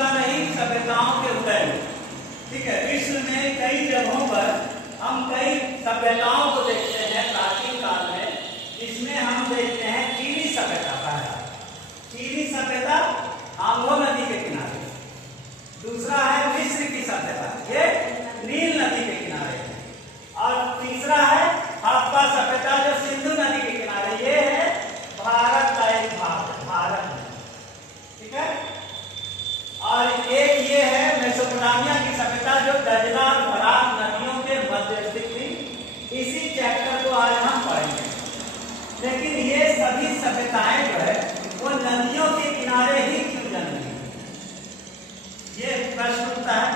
का नहीं, सभ्यताओं के उदय में। ठीक है, विश्व में कई जगहों पर हम कई सभ्यताओं को देखते हैं प्राचीन काल में। इसमें हम देखते हैं चीनी सभ्यता पहला, चीनी सभ्यता आम्बो नदी के किनारे। दूसरा है मिस्र की सभ्यता, ये नील नदी के किनारे है। और तीसरा है हड़प्पा सभ्यता जो सिंधु नदी के किनारे, ये है भारत का एक भाग, भारत में। ठीक है, और एक ये है मेसोपोटामिया की सभ्यता जो दजला और फरात नदियों के मध्य स्थित थी। इसी चैप्टर को आज हम पढ़ेंगे। लेकिन ये सभी सभ्यताएं जो है वो नदियों के किनारे ही क्यों जन्मी? ये प्रश्न उठता है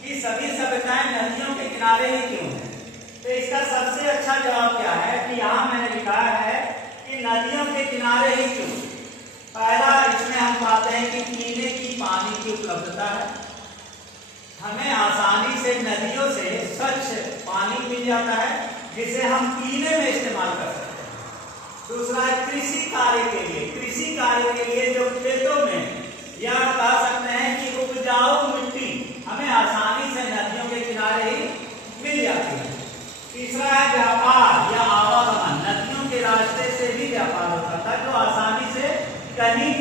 कि सभी सभ्यताएं नदियों के किनारे ही क्यों हैं? तो इसका सबसे अच्छा जवाब क्या है कि यहाँ मैंने लिखा है कि नदियों के किनारे ही क्यों। पहला, इसमें हम पाते हैं कि पीने की पानी की उपलब्धता है। हमें आसानी से नदियों से स्वच्छ पानी मिल जाता है जिसे हम पीने में इस्तेमाल कर सकते हैं। दूसरा है कृषि कार्य के लिए, कृषि कार्य के लिए जो खेतों में या कह सकते हैं कि उपजाऊ मिट्टी हमें आसानी से नदियों के किनारे ही मिल जाती है। तीसरा है व्यापार या आवागमन, नदियों के रास्ते से भी व्यापार होता था जो आसानी से कहीं